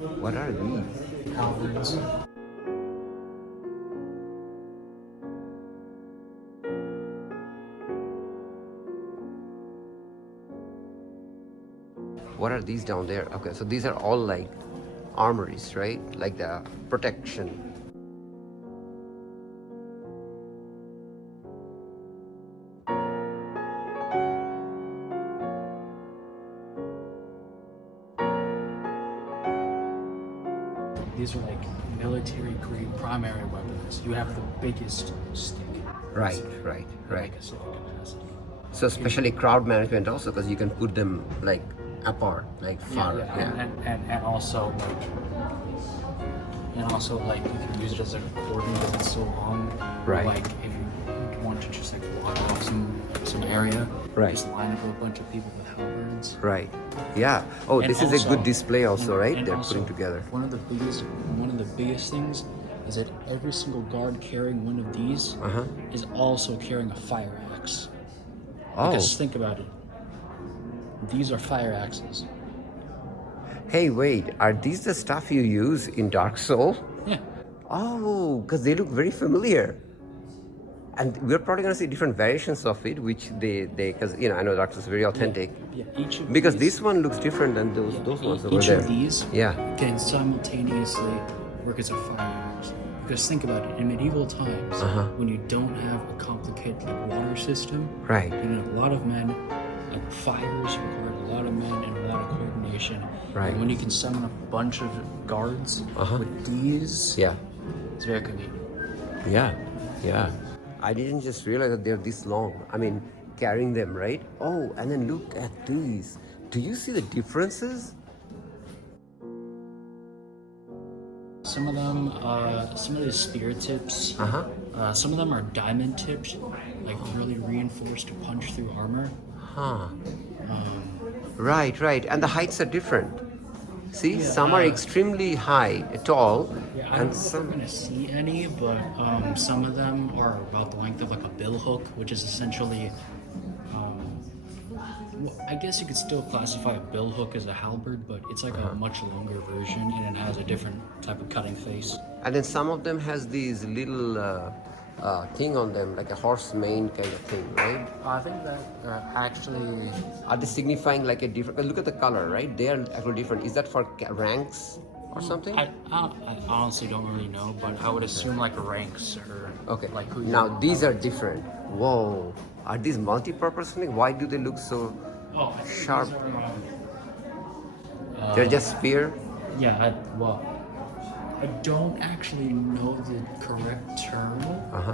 What are these? Halberds. What are these down there? Okay, so these are all like armories, right? Like the protection. These are like military grade primary weapons. You have the biggest stick. Right, right, right. Like a civic capacity. So especially crowd management also, because you can put them like apart, like far. Yeah. And also like you can use it as a cordon because it's so long. Right. Like if you want to just like block off some area, Right. just line up a bunch of people with halberds. Right. Yeah. Oh, And this is a good also- display also, right? and They're also, putting together. One of the biggest things is that every single guard carrying one of these Uh-huh. is also carrying a fire axe. Oh. Because think about it. These are fire axes. Hey, wait. Are these the stuff you use in Dark Soul? Yeah. Oh, because they look very familiar. And we're probably going to see different variations of it, which because, I know Dark Soul is very authentic. Yeah. Each of Because these, this one looks different than those ones over each there. of these Yeah. can simultaneously work as a fire axe. Because think about it, in medieval times, when you don't have a complicated like water system, Right. you know, a lot of men, like fires required a lot of men and a lot of coordination. Right. And when you can summon a bunch of guards with these, Yeah. it's very convenient. Yeah. Yeah. I didn't just realize that they're this long. I mean, carrying them, right? Oh, and then look at these. Do you see the differences? Some of them, some of the spear tips, some of them are diamond tipped, like really reinforced to punch through armor. Huh. Right. And the heights are different. See, some are extremely high, tall, Yeah, I don't and know if some. we're gonna see any, but some of them are about the length of like a bill hook, which is essentially, well, I guess you could still classify a bill hook as a halberd, but it's like a much longer version and it has a different type of cutting face. And then some of them has these little thing on them, like a horse mane kind of thing, right? I think that actually, Are they signifying like a different? Look at the color, right? They are actually different. Is that for ranks or something? I honestly don't really know, but I would assume like ranks or Okay. like who. Now these are different. Whoa. Are these multi-purpose things? Why do they look so Oh, I think sharp? these are, They're just spear? yeah, I don't actually know the correct term,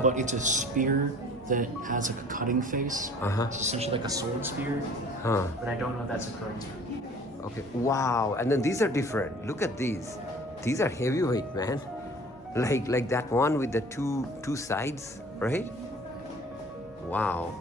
but it's a spear that has like a cutting face. It's essentially like a sword spear. But I don't know if that's the correct term. Okay. Wow. And then these are different. Look at these. These are heavyweight, man. Like that one with the two sides, right? Wow.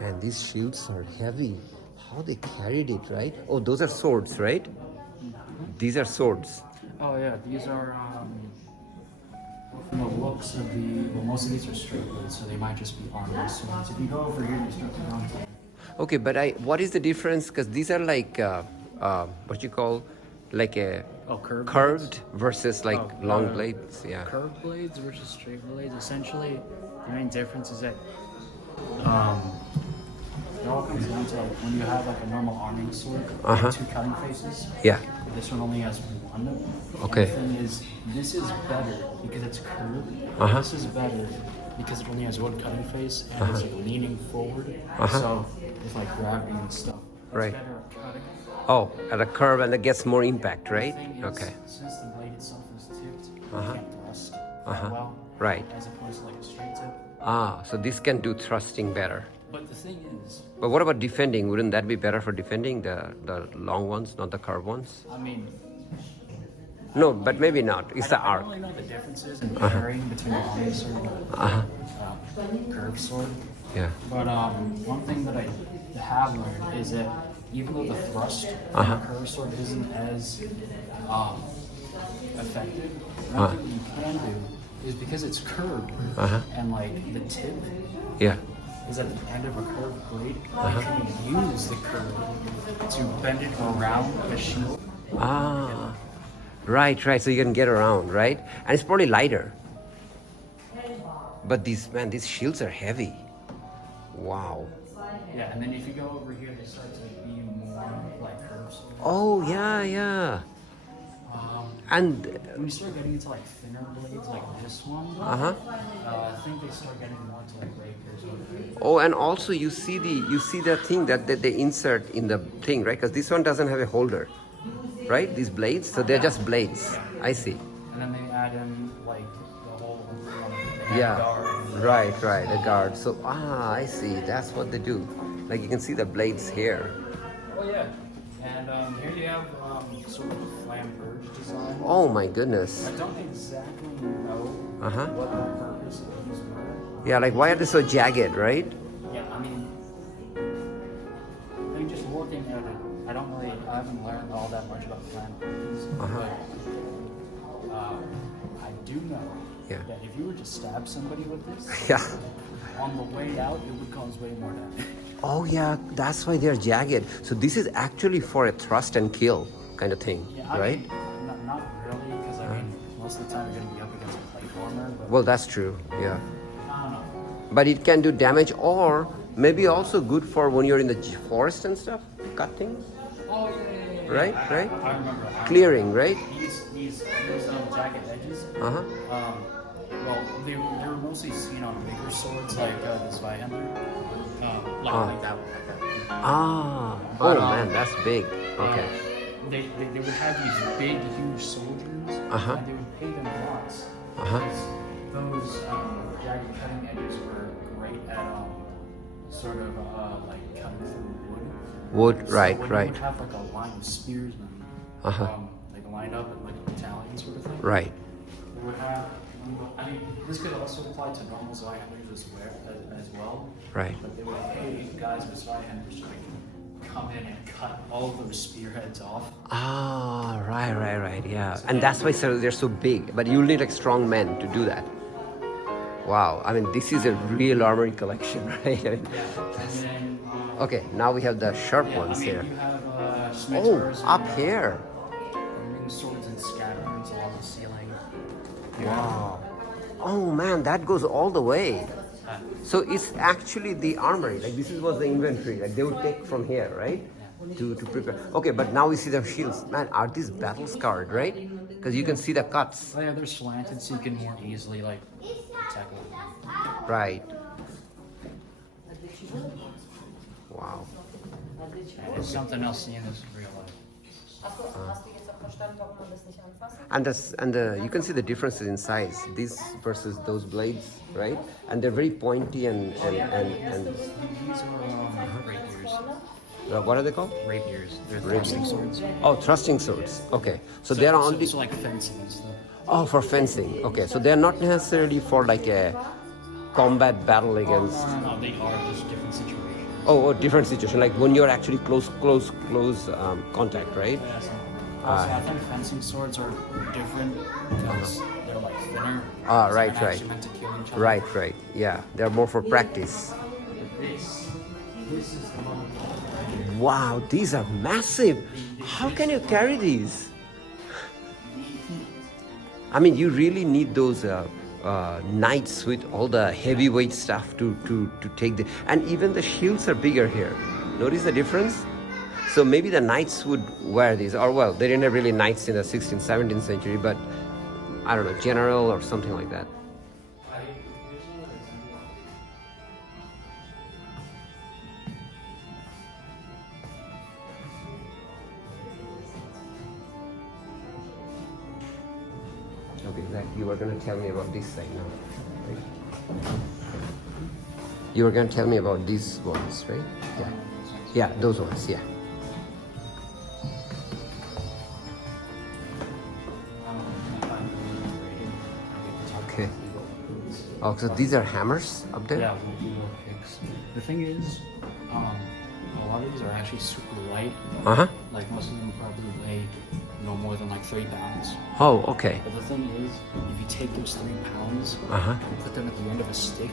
Man, these shields are heavy. How they carried it, right? Oh, those are swords, right? These are swords. Oh yeah, these are from the looks of well, most of these are straight blades, so they might just be armor swords. If you go over here, you start to run. Okay, but what is the difference? Because these are like what you call like a curved versus like long blades. Yeah. Curved blades versus straight blades. Essentially, the main difference is that it all comes down to like, when you have like a normal arming sword, two cutting faces. Yeah. This one only has one. Okay. And the thing is, this is better because it's curved. This is better because it only has one cutting face and it's like leaning forward. So it's like gravity and stuff. Right. better at cutting. Oh, at a curve and it gets more impact, right? The thing is, Okay. since the blade itself is tipped, Uh-huh. it can't thrust Uh-huh. that well. Right. As opposed to like a straight tip. Ah, so this can do thrusting better. But the thing is, But what about defending? Wouldn't that be better for defending the long ones, not the curved ones? I mean, No, but maybe not. It's the I arc. don't really know the differences in carrying between a long sword and a curved sword. Yeah. But one thing that I have learned is that even though the thrust on a curved sword isn't as effective, one thing you can do is because it's curved and like the tip Yeah. is at the end of a curved blade, you can use the curve to bend it around a shield. Ah. Right, right. So you can get around, right? And it's probably lighter. But these shields are heavy. Wow. Yeah, and then if you go over here, they start to be more like curves. Oh, yeah, yeah. And When you start getting into like thinner blades like this one, uh-huh. I think they start getting more to like rapiers or Oh, and also you see the thing that they insert in the thing, right? Because this one doesn't have a holder, right? These blades, so they're just blades. I see. and then they add in like the whole Yeah. guard. Right, right. A guard. So I see. That's what they do. Like you can see the blades here. Oh yeah, and here you have sort of a flamberge design. Oh my goodness. I don't exactly know Uh-huh. what the purpose of these were. Yeah, like why are they so jagged, right? Yeah, I mean, just looking at it, I haven't learned all that much about flamberges, but I do know that if you were to stab somebody with this, Yeah. on the way out, it would cause way more damage. Oh yeah, that's why they're jagged. So this is actually for a thrust and kill kind of thing, Yeah, right? Not really, because I mean, most of the time you're going to be up against a plate warmer, but Well, that's true. Yeah. I don't know. But it can do damage, or maybe also good for when you're in the forest and stuff, cut things, Oh, yeah. right? Right? I remember. Clearing, right? These jagged edges, Uh-huh. well, they were mostly seen on bigger swords like this Zweihander, like that one. Like that. Ah. But, Oh man, that's big. Okay. They would have these big, huge soldiers, and they would pay them lots. Because those jagged cutting edges were great at sort of like cutting through wood. Wood, So right, when right. you would have like a line of spearsmen, like lined up in like a battalion sort of thing. Right. They would have. I mean, this could also apply to normal Zweihanders as well. Right. But they would pay guys with Zweihanders to like come in and cut all of those spearheads off. Ah, right, yeah. And that's why they're so big. But you'll need like strong men to do that. Wow. I mean, this is a real armory collection, right? I mean, And then, okay, now we have the sharp ones here. you have Oh, scimitars up here. and swords and scatterings along the ceiling. Wow. Oh man, that goes all the way. So it's actually the armory. Like this was the inventory. Like they would take from here, right? To prepare. Okay, but now we see the shields. Man, are these battle scarred, right? Because you can see the cuts. Oh yeah, they're slanted so you can more easily like protect them. Right. Wow. And it's something else seeing this in real life. And you can see the differences in size. These versus those blades, right? And they're very pointy and These are rapiers. what are they called? Rapiers. They're thrusting swords. Oh, thrusting swords. Okay, so they're only So like fencing and stuff. for fencing. Okay, so they're not necessarily for like a combat battle against. No, they are just different situations. Oh, different situation. Like when you're actually close contact, right? Yeah, so also, I think fencing swords are different because they're like thinner. so Right, they're right. actually meant to kill each other. Right. Yeah, they're more for practice. This is the one. Wow, these are massive. How can you carry these? I mean, you really need those knights with all the heavyweight stuff to take the. And even the shields are bigger here. Notice the difference? So maybe the knights would wear these, or well, they didn't have really knights in the 16th, 17th century, but I don't know, general or something like that. Okay, Zach, you were gonna tell me about this side now, right? You were gonna tell me about these ones, right? Yeah. Yeah, those ones, yeah. Okay. Oh, so these are hammers up there? Yeah, little picks. The thing is, a lot of these are actually super light. Uh-huh. Like most of them probably weigh no more than like 3 pounds. Oh, okay. But the thing is, if you take those 3 pounds Uh-huh. and put them at the end of a stick,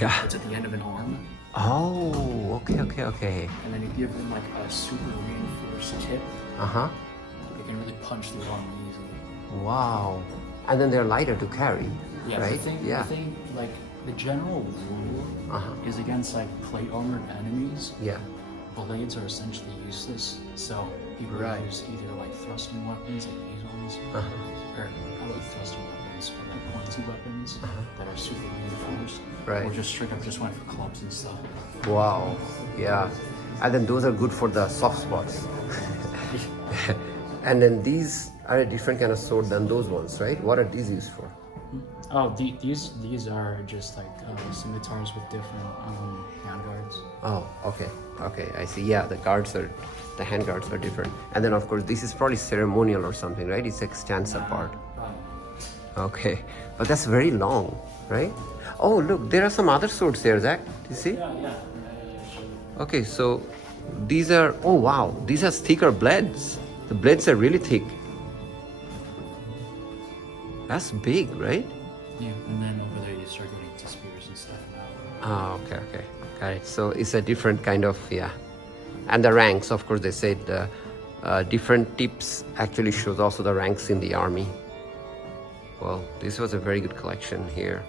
Yeah. it's at the end of an arm, Oh, okay, okay, okay. and then you give them like a super reinforced tip, Uh-huh. you can really punch through arm easily. Wow. And then they're lighter to carry, Yeah, right? the thing, like the general rule Uh-huh. is against like plate armored enemies. Yeah. Blades are essentially useless, so people Right. use either like thrusting weapons like these ones, Uh-huh. or not like thrusting weapons, but like pointy weapons that are super reinforced, Right. or just straight up just went for clubs and stuff. Wow. Yeah. And then those are good for the soft spots. And then these are a different kind of sword than those ones, right? What are these used for? Oh, these are just like scimitars with different handguards. Oh, okay. Okay, I see. Yeah, the hand guards are different. And then of course this is probably ceremonial or something, right? It extends apart. Okay. But that's very long, right? Oh, look, there are some other swords there, Zach. You see? Yeah. Okay, so these are, oh wow, these are thicker blades. The blades are really thick. That's big, right? Yeah, and then over there you start getting to spears and stuff. Ah, okay, got it. So it's a different kind of, yeah. And the ranks, of course, they said different tips actually shows also the ranks in the army. Well, this was a very good collection here.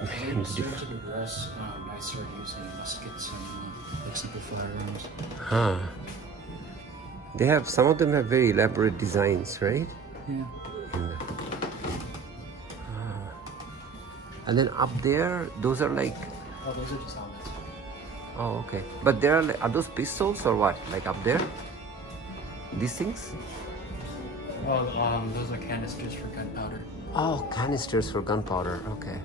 When I started to progress, I started using muskets and like simple firearms. Huh. They have, some of them have very elaborate designs, right? Yeah. And then up there, those are like, Oh, those are just helmets. oh, okay. But there are those pistols or what? Like up there? These things? Oh, those are canisters for gunpowder. Oh, canisters for gunpowder. Okay.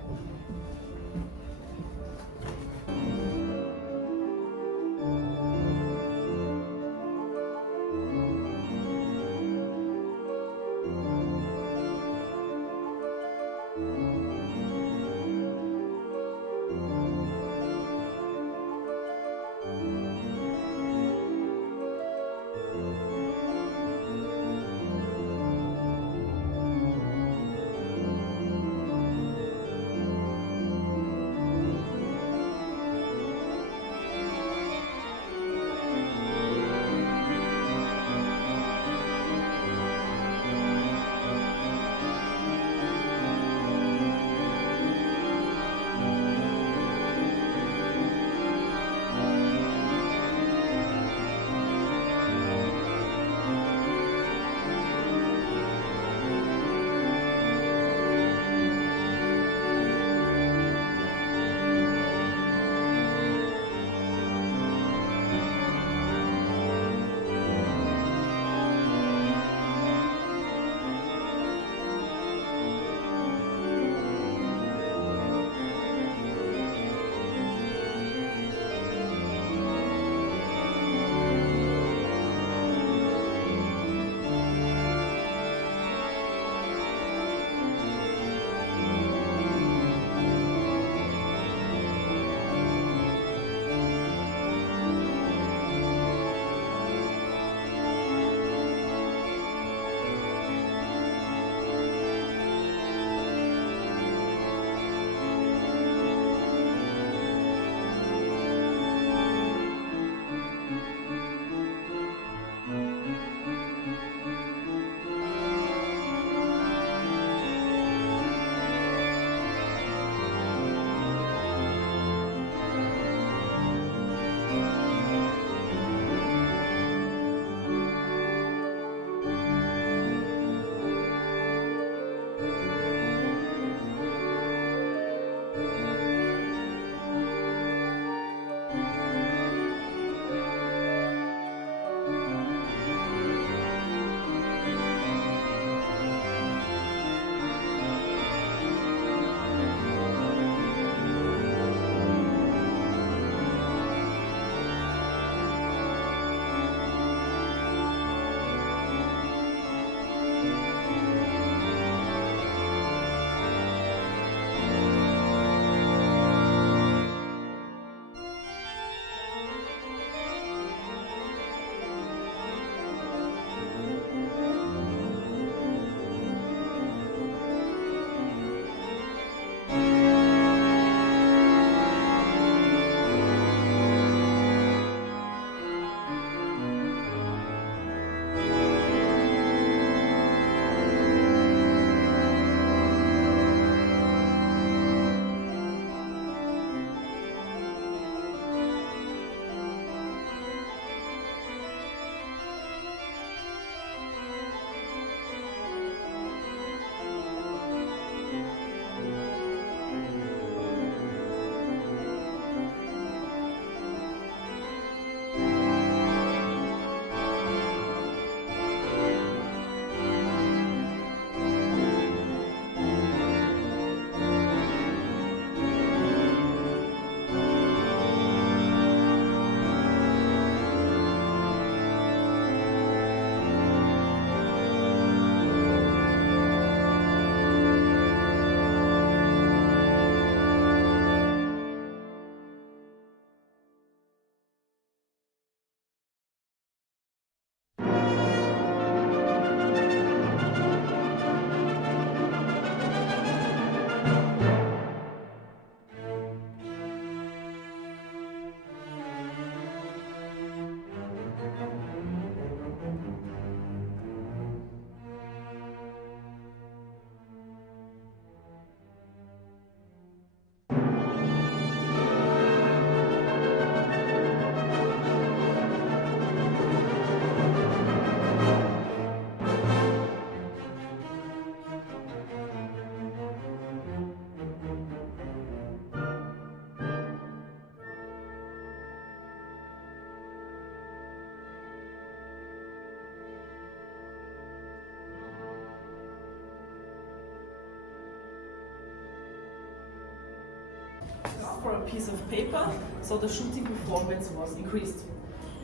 for a piece of paper, so the shooting performance was increased.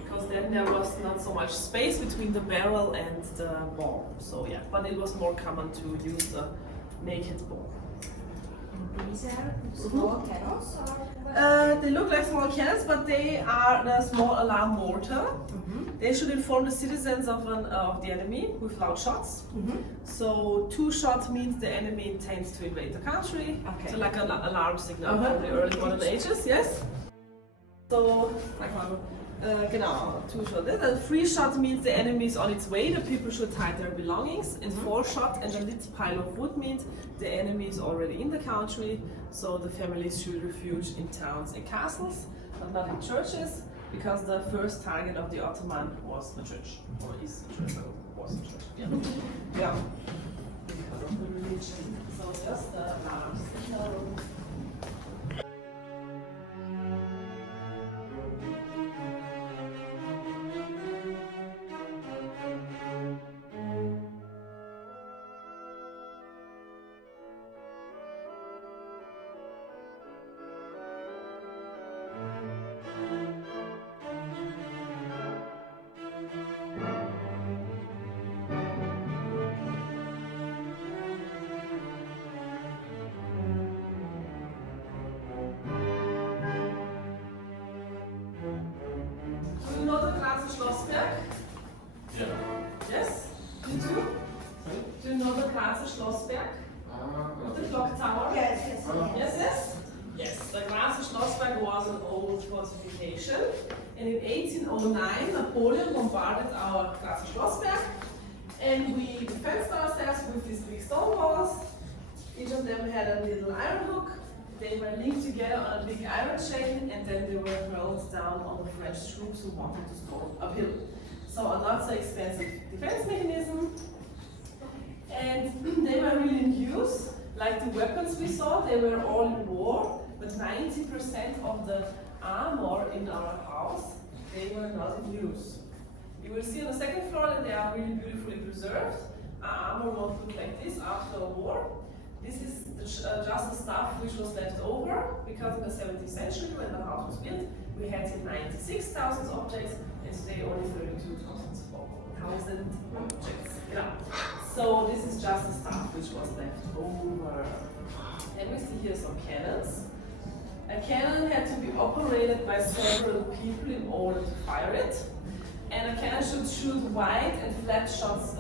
Because then there was not so much space between the barrel and the ball. So yeah, but it was more common to use the naked ball. These are small cannons or? They look like small cannons, but they are the small alarm mortar. They should inform the citizens of the enemy with loud shots. So 2 shots means the enemy intends to invade the country. Okay. So like an alarm signal from the early modern ages, yes. So, genau, 2 shots. And 3 shots means the enemy is on its way, the people should hide their belongings. And 4 shots and a little pile of wood means the enemy is already in the country, so the families should refuge in towns and castles, but not in churches, because the first target of the Ottoman was the church, or is the church, or was the church. Yeah. Yeah. Because of the religion. So just the alarms. Do you know the Graz Schlossberg? Yeah. Yes? You do? Do you know the Graz Schlossberg? The clock tower? Yes, yes, Yes, yes? Yes, the Graz Schlossberg was an old fortification. And in 1809, Napoleon bombarded our Graz Schlossberg. And we defended ourselves with these big stone walls. Each of them had a little iron hook. They were linked together on a big iron chain, and then they were hurled down on the French troops who wanted to storm uphill. So a not so expensive defense mechanism. And they were really in use. Like the weapons we saw, they were all in war, but 90% of the armor in our house, they were not in use. You will see on the second floor that they are really beautifully preserved. Our armor won't look like this after a war. This is just the stuff which was left over, because in the 17th century, when the house was built, we had 96,000 objects, and today only 32,000 objects. Yeah. So this is just the stuff which was left over. And we see here some cannons. A cannon had to be operated by several people in order to fire it. And a cannon should shoot wide and flat shots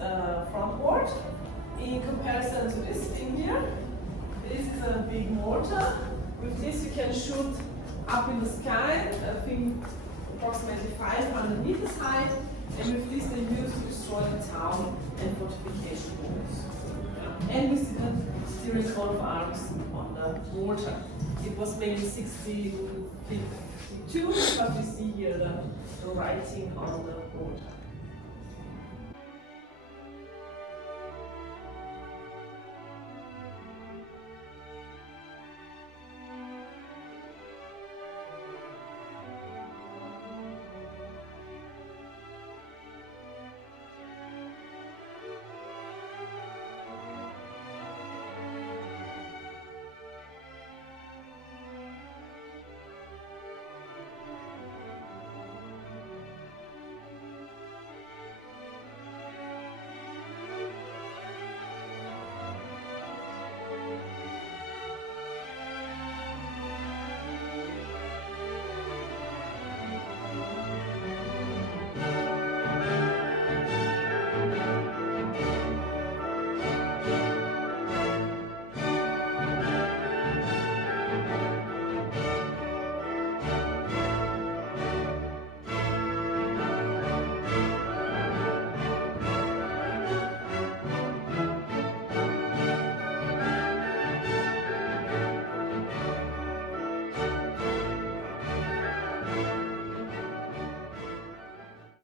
frontward. In comparison to this thing here, this is a big mortar. With this you can shoot up in the sky, a thing approximately 500 meters high. And with this they used to destroy the town and fortification walls. And we see the steering coat of arms on the mortar. It was made in 1652, but we see here the writing on the mortar.